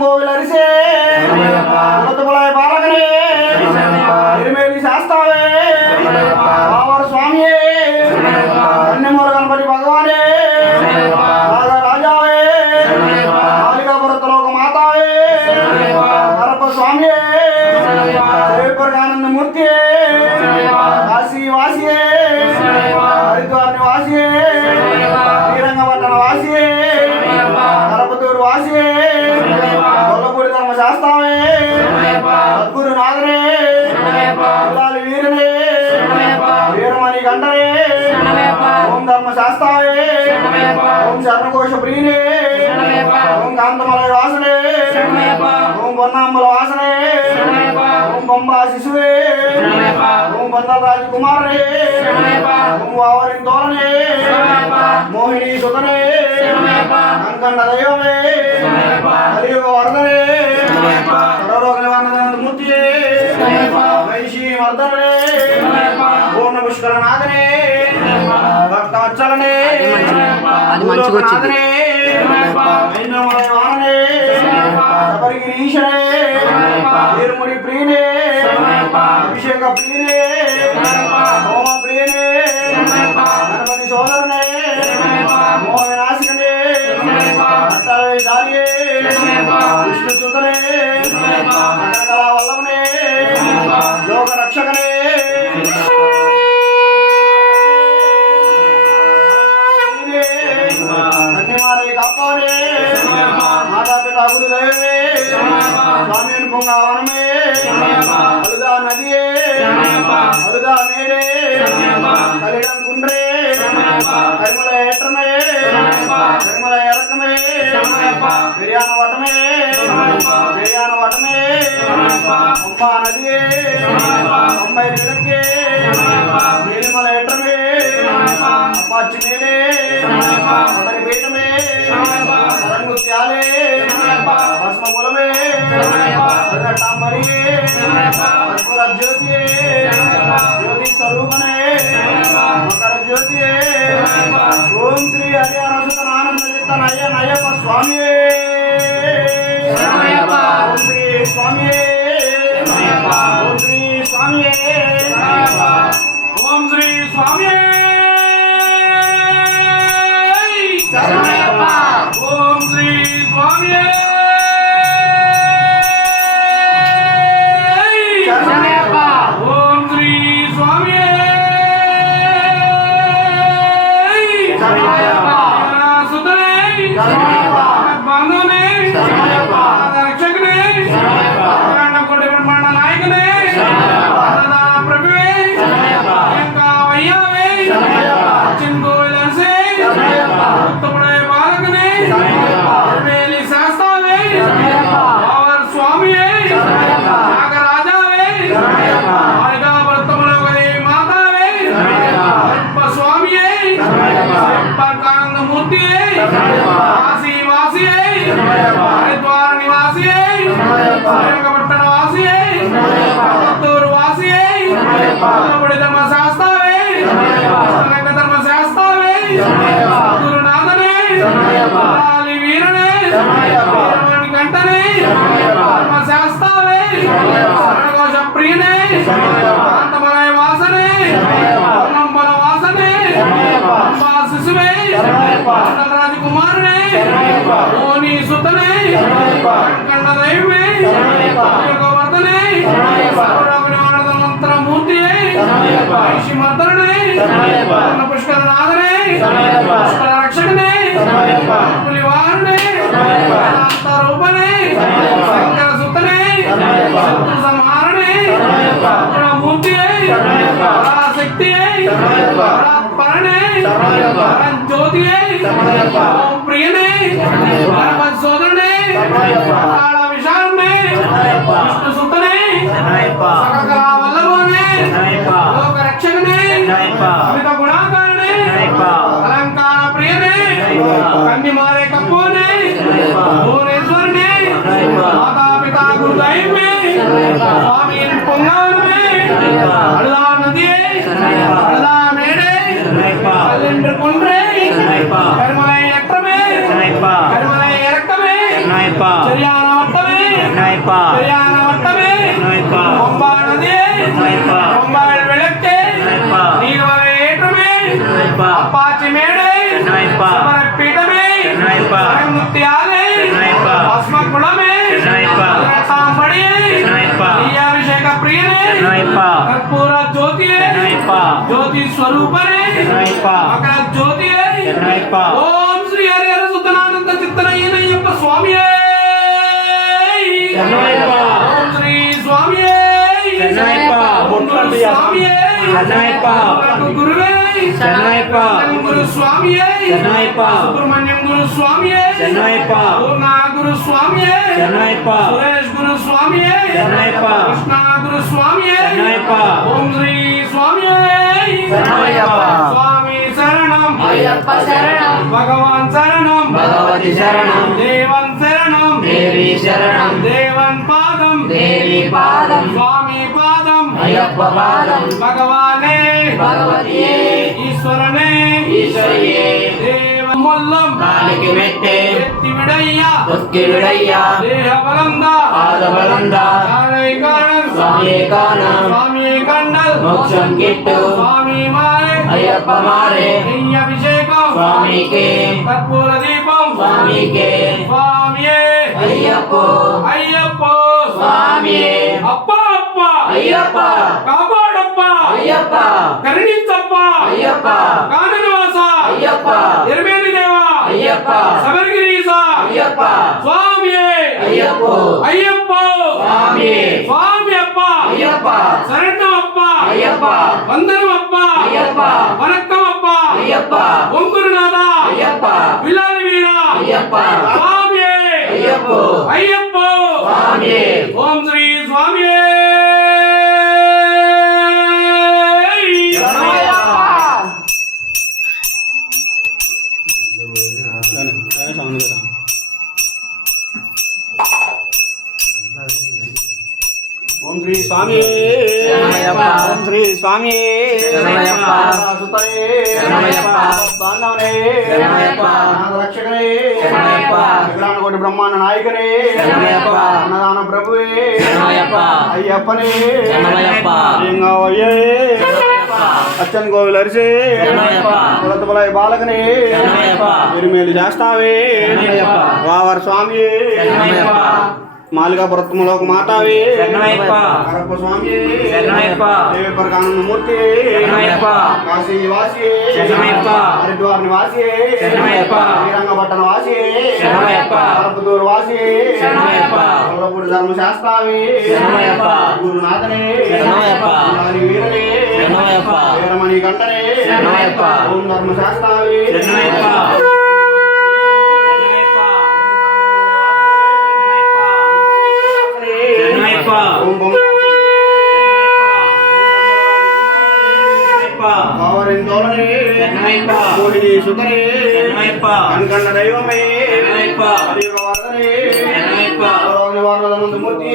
கோவில் அரிசே குலத்துமலை பாலகனே திருமேலி சாஸ்தாவே பாவர் சுவாமியே கன்னிமூல கணபதி பகவானே ராஜாவே மாளிகாபுரத்தலோக மாதாவே கரப்ப சுவாமியே தேவபர்கானந்த மூர்த்தியே காசி வாசியே ஹரித்வார் நிவாசியே శ్రీరంగపట్టణ వాసియే కరపతూరు వాసియే కొల్లపూడి ధర్మ శాస్త్రమే సద్గురు నాథనే పిల్లాలి వీరనే వీరమణి గంటనే ఓం ధర్మ శాస్త్రమే ఓం శరణకోశ ప్రియనే ఓం కాంతమలయ వాసనే ఓం పొన్నాంబల వాసనే ఓం పంబా శిశువే ఓం బందల రాజకుమారనే ఓం వావరిన్ తోరణే మోహిని సుతనే అంకండ దైవమే కలియుగ వరదనే సర్వరోగ నివారణ మూర్తియే వైశీ వర్ధనే పూర్ణ పుష్కర నాథనే భక్తవత్సలనే నాథనే ఐంద్రమలయ వాహనే శబరిగిరీశనే తిరుముడి ప్రియనే అభిషేక ప్రియనే హోమ ప్రియనే గణపతి సోదరనే మోహ వినాశకనే అట్టలే విష్ణు సుతనే కళా వల్లభనే లోక రక్షకనే ధన్యవాదే కాపాడే మాతాపిత గురుదైవమే స్వామి పొంగవనమే అలుదా నదియే అలుదా మేడే కలిడం కుండ్రే కరిమల ఏట్రమే కరిమల ఎరకమే బిర్యాన వటమే బిర్యాన వటమే పంబా నదియే తొంభై నీలకే నీలిమల ఏట్రమే అప్పాచి మేడే అతని పీఠమే రంగుత్యాలే భస్మ కులమే అరగట్టాంబరియే కర్పూర జ్యోతియే జ్యోతి స్వరూపనే మకర జ్యోతియే ఓం శ్రీ హరిహరసుతనానంద చిత్తనయ్య నయ్యప్ప స్వామియే ఓం శ్రీ స్వామియే ఓం శ్రీ స్వామియే ఓం శ్రీ స్వామియే ఓం శ్రీ స్వామియే ఓం శ్రీ స్వామియే సుతనే బంధునే రక్షకనే కోటి బ్రహ్మాండ నాయకనే ప్రభువే వయ్యావే చింగోలసే ఉత్తముడే బాలకనే మేలి శాస్త్రమే పవర్ స్వామియే నాగరాజావే మాలికాపురత్తములోని మాతావే కరప స్వామియే పరకానంద మూర్తియే కాశీ వాసియే హరిద్వార నివాసియే శ్రీరంగపట్టణ వాసియే కొల్లపూరు వాసియే కొల్లపూడి ధర్మ శాస్త్రమే శ్రీరంగ ధర్మ శాస్త్రమే గురునాథనే పిల్లాలి వీరనే వీరమణి గంటనే ధర్మ శాస్త్రమే శరణకోశ ప్రియనే కాంతమలయ వాసనే పొన్నంబల వాసనే పంబా శిశువే బందల రాజకుమారనే మోహిని సుతనే అంకండ దైవమే కలియుగ వరదనే సర్వరోగ నివారణ మంత్ర మూర్తియే వైశీ వర్ధనే పూర్ణ పుష్కర నాథనే పుష్కర రక్షకనే పులివారనే వేదాంత రూపనే శంకర సుతనే శత్రు సంహారణే మూర్తియే పరాశక్తియే పరాత్పరణే జ్యోతియే ఓం ప్రియనే గణపతి సోదరునే కాళ విశాలనే విష్ణు సుతనే సకల వల్లభనే లోక రక్షకనే అమిత గుణాకరణే అలంకార ప్రియనే కన్నిమారే కప్పోనే భువనేశ్వరునే మాతాపిత గురుదైవమే స్వామి పొంగవనమే అల్లా నదియే అల్లా మేడే கருமலை ஏற்றமே கருமலை இறக்கமே చెరియానవట్టమే చెరియానవట్టమే కొంబానదే కొంబాయల్ వెళక్కే నీరువరే ఏற்றமே அப்பாச்சி மேடை சமரப்பீடமே சரமுத்தியாலே பஸ்மகுளமே சாம்படியே நீயாபிஷேக பிரியனே கற்பூர ஜோதியே జ్యోతి స్వరూపనే మకర జ్యోతియే ఓం శ్రీ హరిహర సుతనానంద చిత్తనయ్యనయ్యప్ప స్వామియే ఓం శ్రీ స్వామియే ఓం స్వామియే గురువే గురు స్వామియే సుబ్రహ్మణ్యం గురు స్వామియే పూర్ణ గురు స్వామియే సురేష్ గురు స్వామియే కృష్ణ గురు స్వామియే ఓం శ్రీ స్వామియే స్వామి శరణం అయ్యప్ప శరణం భగవాన్ శరణం భగవతి శరణం దేవన్ శరణం దేవి శరణం దేవన్ పాదం దేవి పాదం స్వామి పాదం అయ్యప్ప పాదం భగవానే భగవతియే ఈశ్వరనే ఈశ్వరియే దేవముల్లం కాలికి మెట్టే ఎత్తి విడయ్యా తొక్కి విడయ్యా దేహ బలంద పాద బలంద కాలై కారణం స్వామి కారణం స్వామి కండల్ మోక్షం కిట్టు స్వామి మారే అయ్యప్ప మారే అభిషేకం స్వామికే కర్పూర దీపం స్వామికే స్వామియే అయ్యప్పో అయ్యప్పో స్వామియే అప్ప అప్ప అయ్యప్ప కాపాడప్ప అయ్యప్ప కరుణించప్ప అయ్యప్ప కాననవాస అయ్యప్ప ఎర్మేలి దేవా అయ్యప్ప శబరిగిరీస అయ్యప్ప స్వామియే అయ్యప్పో అయ్యప్పో స్వామియే స్వామి అప్ప అయ్యప్ప శరణమప్ప అయ్యప్ప వందనమప్ప అయ్యప్ప వనక్కమప్ప అయ్యప్ప ఓంగురునాథ అయ్యప్ప విల్లాలి వీర అయ్యప్ప స్వామియే అయ్యప్పో అయ్యప్పో స్వామియే ఓం శ్రీ స్వామియే ఓం శ్రీ స్వామి ఓం శ్రీ స్వామి సుతరే బాంధవనే రక్షకనే కోటి బ్రహ్మాండ నాయకనే అన్నదాన ప్రభువే అయ్యప్పనే అచ్చన్ గోవిల్ అరిసే కులతబలాయి బాలకనే ఎరుమేలు చేస్తావే వావర్ స్వామి మాలిగా పురత్మలోక మాతావే అరప్ప స్వామి దేవేపర కానమూర్తి కాశీ వాసి హరిద్వార్ నివాసి శ్రీరంగపట్టణ వాసి అరపదూరు వాసి కొల్లపూడి ధర్మశాస్త్రావి గురునాథనే వీరనే వీరమణి కంఠనే ఓం ధర్మశాస్త్రావి మోహిని సుతనే కనకన్న దైవమే మూర్తి